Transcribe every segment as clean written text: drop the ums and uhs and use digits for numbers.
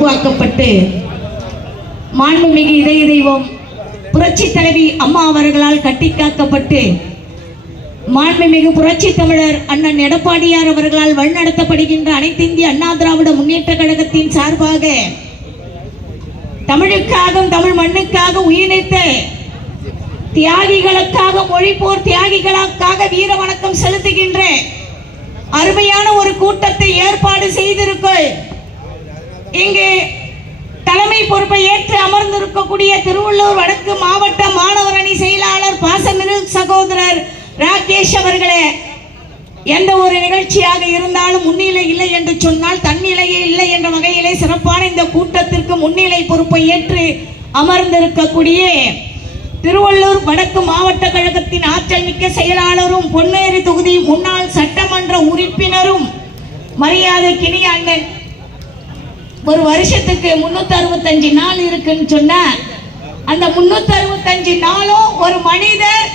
உருவாக்கப்பட்டு மாண்புமிகு இதய தெய்வம் புரட்சி தலைவி அம்மா அவர்களால் கட்டிக்காக்கப்பட்டு மாண்புமிகு புரட்சி தமிழர் அண்ணன் எடப்பாடியார் அவர்களால் வழிநடத்தப்படுகின்ற அனைத்து இந்திய அண்ணா திராவிட முன்னேற்ற கழகத்தின் சார்பாக தமிழுக்காக தமிழ் மண்ணுக்காக உயிரிழந்த தியாகிகளுக்காக மொழிப்போர் தியாகிகளுக்காக வீர வணக்கம் செலுத்துகின்ற அருமையான ஒரு கூட்டத்தை ஏற்பாடு செய்திருக்கள். இங்கு தலைமை பொறுப்பை ஏற்று அமர்ந்திருக்கக்கூடிய திருவள்ளூர் வடக்கு மாவட்ட மாணவர் அணி செயலாளர் பாசமிகு சகோதரர் ராகேஷ் அவர்களே, எந்த ஒரு நிகழ்ச்சியாக இருந்தாலும் முன்னிலை இல்லை என்று சொன்னால் தன்னிலையே இல்லை என்ற வகையிலே சிறப்பான இந்த கூட்டத்திற்கு முன்னிலை பொறுப்பை ஏற்று அமர்ந்திருக்கக்கூடிய திருவள்ளூர் வடக்கு மாவட்ட கழகத்தின் ஆற்றல் மிக்க செயலாளரும் பொன்னேரி தொகுதி முன்னாள் சட்டமன்ற உறுப்பினரும் மரியாதைக்கினிய அண்ணன், ஒரு வருஷத்துக்கு 365 நாள் இருக்குன்னு சொன்ன அந்த 365 நாளும் ஒரு மனிதர்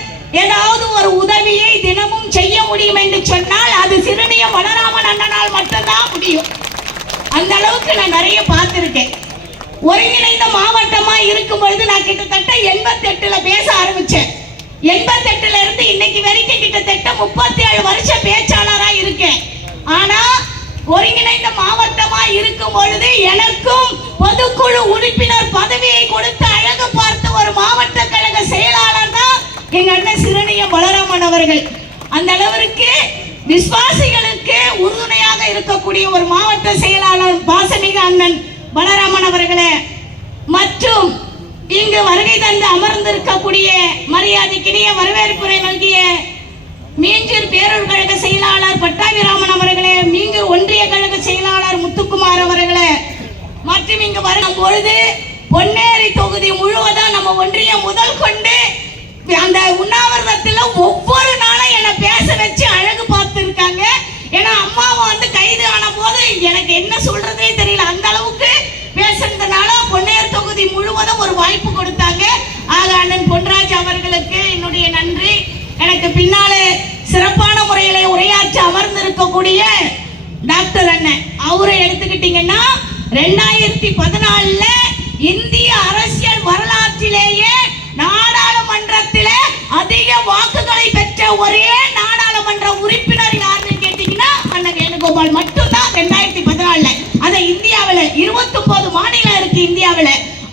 ஏதாவது ஒரு உதவியை தினமும் செய்ய முடியும் என்று சொன்னால் அது சிறுனிய பலராமன் அண்ணனால் மட்டும்தான் முடியும். அந்த அளவுக்கு நான் நிறைய பார்த்திருக்கேன். ஒருங்கிணைந்த மாவட்டமா இருக்கும் பொழுது நான் கிட்டத்தட்ட 88ல பேச ஆரம்பிச்சேன். 88ல இருந்து இன்னைக்கு வரைக்கும் கிட்டத்தட்ட 37 வருஷம் பேச்சாளரா இருக்கேன். ஆனா ஒருங்கிணைந்த மாவட்டமா இருக்கும் பொழுது எனக்கும் பொதுக்குழு உறுப்பினர் பதவியை கொடுத்து அழகு பார்த்த ஒரு மாவட்ட கழக செயலாளர் தான் எங்க அண்ணன் சிறுனிய பலராமன் அவர்கள். அந்த அளவிற்கு விசுவாசிகளுக்கு உறுதுணையாக இருக்கக்கூடிய ஒரு மாவட்ட செயலாளர் பாசமிகு அண்ணன் பலராமன் அவர்களே, மற்றும் இங்கு வருகை தந்து அமர்ந்திருக்கக்கூடிய மரியாதைக்கினிய வரவேற்புரை நல்கிய மீஞ்சூர் பேரூர் கழக செயலாளர் பட்டாபிராமன் அவர்களே, மீஞ்சூர் ஒன்றிய கழக செயலாளர் முத்துக்குமார் அவர்களே, மற்றும் இங்கு வரும் பொழுது பொன்னேரி தொகுதி முழுவதும் நம்ம ஒன்றியம் முதல் கொண்டு அந்த உண்ணாவிரதத்தில் ஒவ்வொரு நாளும் என்னை பேச வச்சு அழகு பார்த்துருக்காங்க. ஏன்னா அம்மாவை வந்து கைது ஆன போது எனக்கு என்ன சொல்றதே தெரியல, அந்த அளவுக்கு பேசுறதுனால பொன்னேரி தொகுதி முழுவதும் ஒரு வாய்ப்பு கொடுத்தாங்க. ஆக அண்ணன் பொன்ராஜ் அவர்களுக்கு என்னுடைய நன்றி. எனக்கு பின்னாலே சிறப்பான முறையில உரையாற்ற அமர்ந்திருக்கக்கூடிய டாக்டர் அண்ணன் அவரை எடுத்துக்கிட்டீங்கன்னா 2014 இந்திய அரசியல் வரலாற்றிலேயே நாடாளுமன்றத்திலே அதிக வாக்குகளை பெற்ற ஒரே நாடாளுமன்ற உறுப்பினர் யாருன்னு கேட்டீங்கன்னா அண்ணன் வேணுகோபால் மட்டும்தான். 2014 அதை இந்தியாவில் 29 மாநிலம் இருக்கு இந்தியாவில்,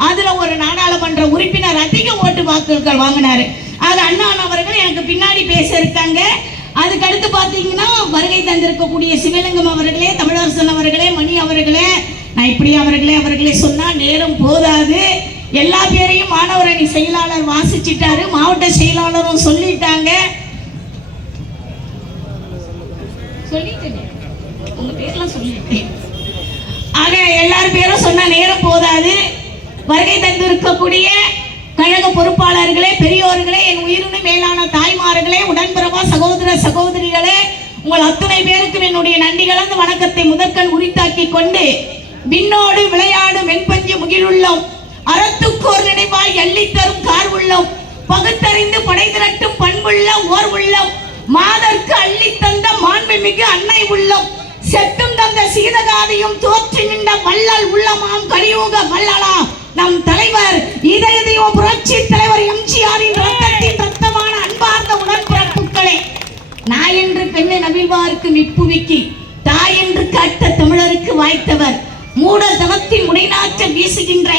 அதுல ஒரு நாடாளுமன்ற உறுப்பினர் அதிக ஓட்டு வாக்குகள் வாங்கினாரு. ஆக அண்ணா அவர்கள் எனக்கு பின்னாடி பேச இருக்காங்க. அதுக்கு அடுத்து பாத்தீங்கன்னா வருகை தந்திருக்கக்கூடிய சிவலிங்கம் அவர்களே, தமிழரசன் அவர்களே, மணி அவர்களே, நான் இப்படி அவர்களே சொன்னா நேரம் போதாது. எல்லா பேரையும் மாணவர் அணி செயலாளர் வாசிச்சிட்டாரு, மாவட்ட செயலாளரும் சொல்லிட்டாங்க. உங்க பேர்லாம் சொல்லிட்டேன். ஆக எல்லாரும் பேரும் சொன்னா நேரம் போதாது. வருகை தந்திருக்கக்கூடிய கழக பொறுப்பாளர்களே, பெரியோர்களே, என் உயிரினு மேலான தாய்மார்களே, உடன்பிறவா சகோதர சகோதரிகளே, உங்கள் அத்தனை பேருக்கும் என்னுடைய நன்றி கலந்த வணக்கத்தை முதற்கண் உரித்தாக்கி கொண்டு, விண்ணோடு விளையாடும் வெண்பஞ்சு முகிலுள்ளோம், அறத்துக்கோர் நினைவாய் எள்ளி தரும் கார் உள்ளோம், பகுத்தறிந்து படை திரட்டும் பண்புள்ள ஓர் உள்ளம், மாதற்கு அள்ளி தந்த மாண்புமிகு அன்னை உள்ளம், செத்தும் தந்த சீதகாதியும் தோற்றி நின்ற வள்ளல் உள்ளமாம் கலியுக வள்ளலாம் நம் தலைவர் இதய தெய்வம் புரட்சி தலைவர் எம்ஜிஆரின் ரத்தத்தின் ரத்தமான அன்பார்ந்த உடன்பிறப்புகளே, நாய் என்று பெண்ணை நபிவாருக்கு மிப்புவிக்கி தாய் என்று காட்ட தமிழருக்கு வாய்த்தவர், மூடதனத்தின் முனைநாற்ற வீசுகின்ற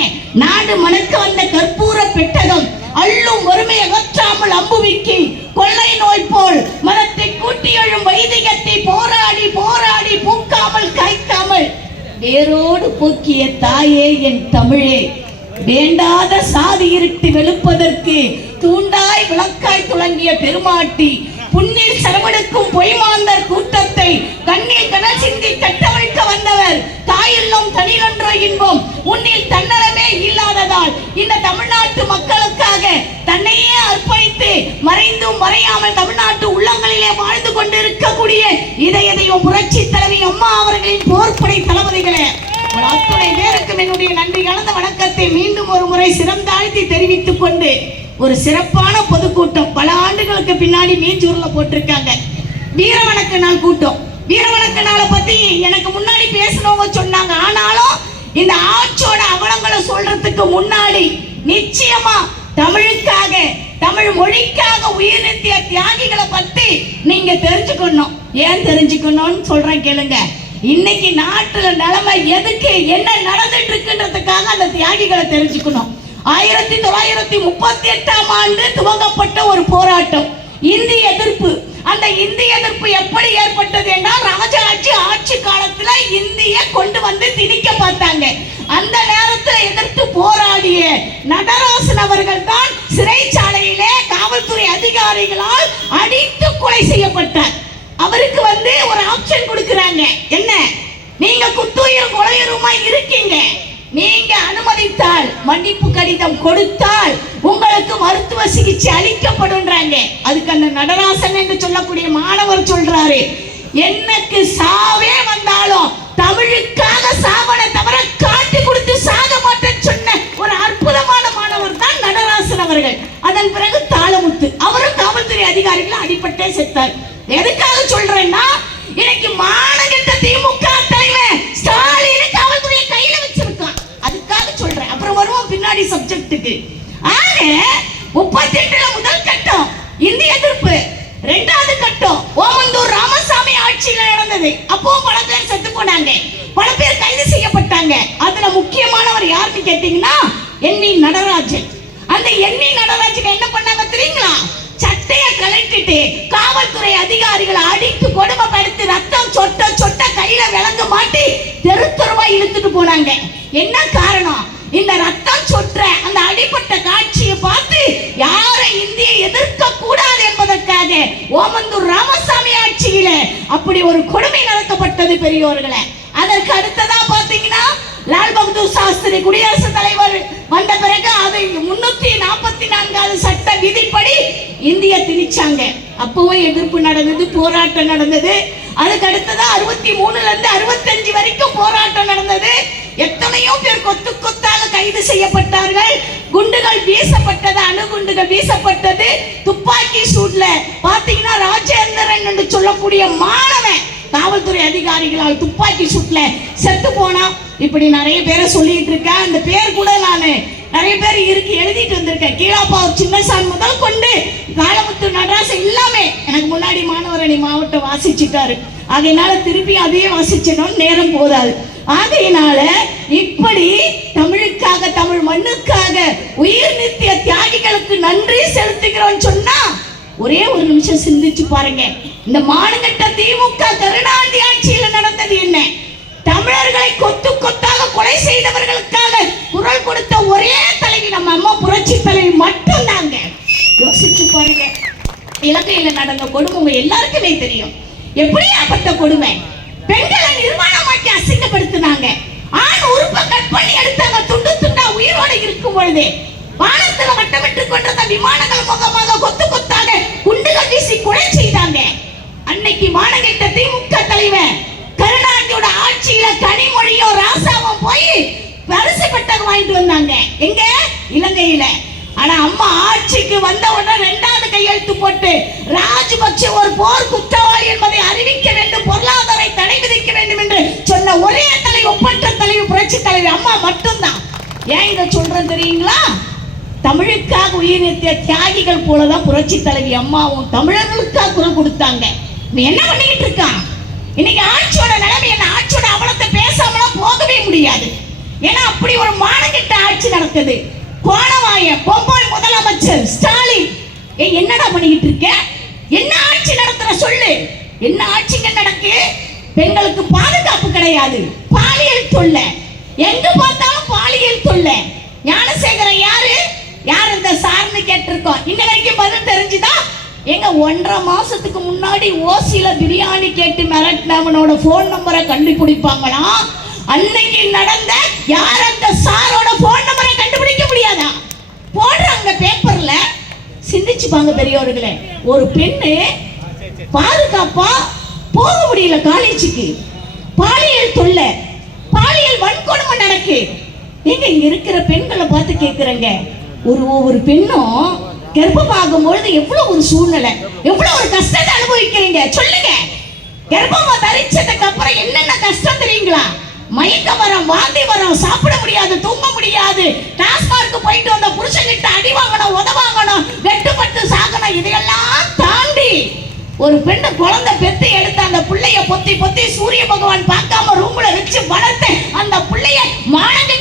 நாடு மணக்க வந்த கற்பூர பெட்டகம், அள்ளும் வறுமை அகற்றாமல் அம்புவிக்கி கொள்ளை நோய் போல் மனத்தை கூட்டி எழும் வைதிகத்தை போராடி போராடி பூக்காமல் காய்க்காமல் வேரோடு போக்கிய தாயே என் தமிழே, வேண்டாத சாதி இருட்டு வெளுப்பதற்கு தூண்டாய் விளக்காய் துளங்கிய பெருமாட்டி, புண்ணில் செலவெடுக்கும் பொய்மாந்தர் கூட்டத்தை கண்ணில் கனல் சிந்தி கட்டமைக்க வந்தவர், தாயுள்ளம் தனிலொன்ற இன்பம் உன்னில் தன்னலமே இல்லாததால் இந்த தமிழ்நாட்டு மக்களுக்காக தன்னையே அர்ப்பணித்து மறைந்தும் மறையாமல் தமிழ்நாட்டு உள்ளங்களிலே வாழ்ந்து கொண்டிருக்கக்கூடிய இதய தெய்வம் புரட்சி தலைவி அம்மா அவர்களின் போர்ப்படை தளபதிகளே, அத்துணை பேருக்கும் என்னுடைய நன்றி கலந்த வணக்கத்தை மீண்டும் ஒரு முறை சிறந்தாழ்த்தி தெரிவித்துக் கொண்டு, ஒரு சிறப்பான பொதுக்கூட்டம் பல ஆண்டுகளுக்கு பின்னாடி மீஞ்சூர்ல போட்டிருக்காங்க. வீரவணக்க நாள் கூட்டம். வீரவணக்க நாளை பத்தி எனக்கு முன்னாடி பேசினவங்க சொன்னாங்க. ஆனாலும் இந்த ஆட்சியோட அவலங்களை சொல்றதுக்கு முன்னாடி நிச்சயமா தமிழுக்காக, தமிழ் மொழிக்காக உயிர் நீத்திய தியாகிகளை பத்தி நீங்க தெரிஞ்சுக்கணும். ஏன் தெரிஞ்சுக்கணும்னு சொல்றேன் கேளுங்க. இன்னைக்கு நாட்டுல நிலைமை எதுக்கு, என்ன நடந்துட்டு இருக்குன்றதுக்காக அந்த தியாகிகளை தெரிஞ்சுக்கணும். 1938ஆம் ஆண்டு துவங்கப்பட்ட ஒரு போராட்டம் இந்தி எதிர்ப்பு. அந்த இந்தி எதிர்ப்பு எப்படி ஏற்பட்டது என்றால், ராஜாஜி ஆட்சி காலத்துல இந்திய கொண்டு வந்து திணிக்க பார்த்தாங்க. அந்த நேரத்தில் எதிர்த்து போராடிய நடராசன் அவர்கள் தான் சிறைச்சாலையிலே காவல்துறை அதிகாரிகளால் அடித்து கொலை செய்யப்பட்டார். அவருக்கு ஒரு ஆப்ஷன் கொடுக்கறாங்க. என்ன, நீங்க குத்துயிர் கொலையுருமா இருக்கீங்க, நீங்க அனுமதித்தால், மன்னிப்பு கடிதம் கொடுத்தால் உங்களுக்கு மருத்துவ சிகிச்சை அளிக்கப்படும்ன்றாங்க. அதுக்கு அந்த நடராசன் என்று சொல்லக்கூடிய மாணவர் சொல்றாரு, எனக்கு சாவே வந்தாலும் தமிழுக்காக சாவனை தவிர காட்டி கொடுத்து சாக மாட்டேன்னு சொன்ன ஒரு அற்புதமான மாணவர் தான் நடராசன் அவர்கள். அதன் பிறகு தாளமுத்து அவரும் காவல்துறை அதிகாரிகள் அடிபட்டே செத்தார். எதுக்காக சொல்றேன்னா, இன்னைக்கு மானகெட்ட திமுக தலைவர் ஸ்டாலின் காவல்துறையை கையில வச்சிருக்கான். அதுக்காக சொல்றேன். அப்புறம் வருவோம் பின்னாடி சப்ஜெக்ட்டுக்கு. ஆக 38ல முதல் கட்டம் இந்தி எதிர்ப்பு, இரண்டாவது கட்டம் ஓமந்தூர் ராமசாமி ஆட்சியில் நடந்தது. அப்போ பல பேர் செத்து போனாங்க, பல பேர் கைது செய்யப்பட்டாங்க. அதுல முக்கியமானவர் யாருன்னு கேட்டீங்கன்னா என்.வி. நடராஜன். அந்த என்.வி. நடராஜன் என்ன பண்ணாங்க தெரியுங்களா? சட்டையை கழட்டிட்டு காவல்துறை அதிகாரிகளை அடித்து கொடுமைப்படுத்தி ரத்தம் சொட்ட சொட்ட கையில விலங்கு மாட்டி தெரு தெருவா இழுத்துட்டு போனாங்க. என்ன காரணம்? இந்த ரத்தம் சொற்ற அந்த அடிப்பட்ட காட்சியை பார்த்து யாரை இந்தியை எதிர்க்க கூடாது என்பதற்காக ஓமந்தூர் ராமசாமி ஆட்சியில அப்படி ஒரு கொடுமை நடக்கப்பட்டது பெரியோர்களே. அதற்கு அடுத்ததா பாத்தீங்கன்னா லால் பகதூர் சாஸ்திரி குடியரசுத் தலைவர் வந்த பிறகு அதை 344வது சட்ட விதிப்படி இந்திய திணிச்சாங்க. அப்பவும் எதிர்ப்பு நடந்தது, போராட்டம் நடந்தது. அதுக்கு அடுத்ததா 63ல இருந்து 65 வரைக்கும் போராட்டம் நடந்தது. எத்தனையோ பேர் கொத்து கொத்தாக கைது செய்யப்பட்டார்கள். குண்டுகள் வீசப்பட்டது, அணுகுண்டுகள் வீசப்பட்டது. துப்பாக்கி சூட்ல பாத்தீங்கன்னா ராஜேந்திரன் என்று சொல்லக்கூடிய மாணவன் காவல்துறை அதிகாரிகளால் துப்பாக்கி சூட்ல செத்து போனா. இப்படி நிறைய பேரை சொல்லிட்டு இருக்கேன். அந்த பேர் கூட நான் நிறைய பேர் இருக்கு எழுதிட்டு வந்திருக்கேன். கீழாப்பாவூர் சின்னசாமி முதல் கொண்டு தாளமுத்து நடராசன் எல்லாமே எனக்கு முன்னாடி மாணவர் அணி மாவட்டம் வாசிச்சுட்டாரு. அதனால திருப்பி அதையே வாசிச்சணும், நேரம் போதாது. ஆகையினால இப்படி தமிழுக்காக, தமிழ் மண்ணுக்காக உயிர் நீத்திய தியாகிகளுக்கு நன்றி செலுத்துகிறோம் சொன்னா ஒரே ஒரு நிமிஷம் சிந்திச்சு பாருங்க. இந்த மானகெட்ட திமுக கருணாநிதி ஆட்சியில் நடந்தது என்ன? தமிழர்களை கொத்து கொத்தாக கொலை செய்தவர்களுக்காக குரல் கொடுத்த ஒரே தலைவி நம்ம அம்மா புரட்சி தலைவி மட்டும் தாங்க. யோசிச்சு பாருங்க. இலங்கையில நடந்த கொடுமை எல்லாருக்குமே தெரியும். எப்படியாப்பட்ட கொடுமை! பெண்களை நிர்வாணமாக்கி அசிங்கப்படுத்தினாங்க. ஆண் உறுப்பை கட் பண்ணி எடுத்தாங்க, துண்டு துண்டா உயிரோட இருக்கும் பொழுது. வானத்துல வட்டமிட்டு கொண்டிருந்த விமானங்கள் முகமாக கொத்து கொத்தாக குண்டுகள் வீசி கொலை செய்தாங்க. அன்னைக்கு மானகெட்ட திமுக தலைவர் கருணாநிதியோட ஆட்சியில கனிமொழியும் ராசாவும் போய் பரிசு பெட்டகம் வாங்கிட்டு வந்தாங்க. எங்க? இலங்கையில. ஆனா அம்மா ஆட்சிக்கு வந்த உடனே 2வது கையெழுத்து போட்டு ராஜபக்ஷ ஒரு போர் குற்றவாளி என்பதை அறிவிக்க வேண்டும், பொருளாதார தடை விதிக்க வேண்டும் என்று சொன்ன ஒரே தலைவி, ஒப்பற்ற தலைவி புரட்சி தலைவி அம்மா மட்டும்தான். ஏன் இதை சொல்றேன் தெரியுங்களா? தமிழுக்காக உயிர் நீத்திய தியாகிகள் போலதான் புரட்சி தலைவி அம்மாவும் தமிழர்களுக்காக குரல் கொடுத்தாங்க. என்ன பண்ணிக்கிட்டு இருக்கான் இன்னைக்கு? ஆட்சியோட நிலைமை என்ன? ஆட்சியோட அவலத்தை பேசாமலாம் போகவே முடியாது. ஏன்னா அப்படி ஒரு மானகெட்ட ஆட்சி நடக்குது. கோணவாய பொம்பாய் முதலமைச்சர் ஸ்டாலின் என்னடா பண்ணிக்கிட்டு இருக்க? என்ன ஆட்சி நடத்துற சொல்லு. என்ன ஆட்சிங்க நடக்கு? பெண்களுக்கு பாதுகாப்பு கிடையாது, பாலியல் தொல்லை, எங்க பார்த்தாலும் பாலியல் தொல்லை. ஞானசேகரன் யாரு இந்த சார்னு கேட்டிருக்கோம். இன்ன வரைக்கும் பதில் தெரிஞ்சுதா? எங்க 1.5 மாசத்துக்கு முன்னாடி ஓசில பிரியாணி கேட்டு மிரட்டினவனோட போன் நம்பரை கண்டுபிடிப்பாங்களாம். அன்னைக்கு நடந்த யார் அந்த சாரோட போன் நம்பரை கண்டுபிடிக்க முடியாதா? போடுறாங்க பேப்பர்ல. சிந்திச்சுப்பாங்க பெரியவர்களே. ஒரு பெண்ணு பாதுகாப்பா போக முடியல காலேஜுக்கு, பாலியல் தொல்லை, பாலியல் வன்கொடுமை நடக்கு. நீங்க இங்க இருக்கிற பெண்களை பார்த்து கேட்கிறேங்க, ஒவ்வொரு பெண்ணும் கர்ப்பமாகும் பொழுது எவ்வளவு ஒரு சூழ்நிலை, எவ்வளவு ஒரு கஷ்டத்தை அனுபவிக்கிறீங்க சொல்லுங்க. கர்ப்பமா தரிச்சதுக்கு அப்புறம் என்னென்ன கஷ்டம் தெரியுங்களா? மயக்க வரம், வாந்தி வரம், போகுது. டாஸ்மார்க்கு போயிட்டு வந்த புருஷன்கிட்ட அடி வாங்கணும், உதவாங்கணும், வெட்டுப்பட்டு சாகணும். இதையெல்லாம் தாண்டி ஒரு பெண்ணு குழந்தை பெத்து எடுத்து அந்த பிள்ளைய பொத்தி பொத்தி சூரிய பகவான் பார்க்காம ரூம்ல வச்சு வளர்த்து அந்த பிள்ளைய மானங்க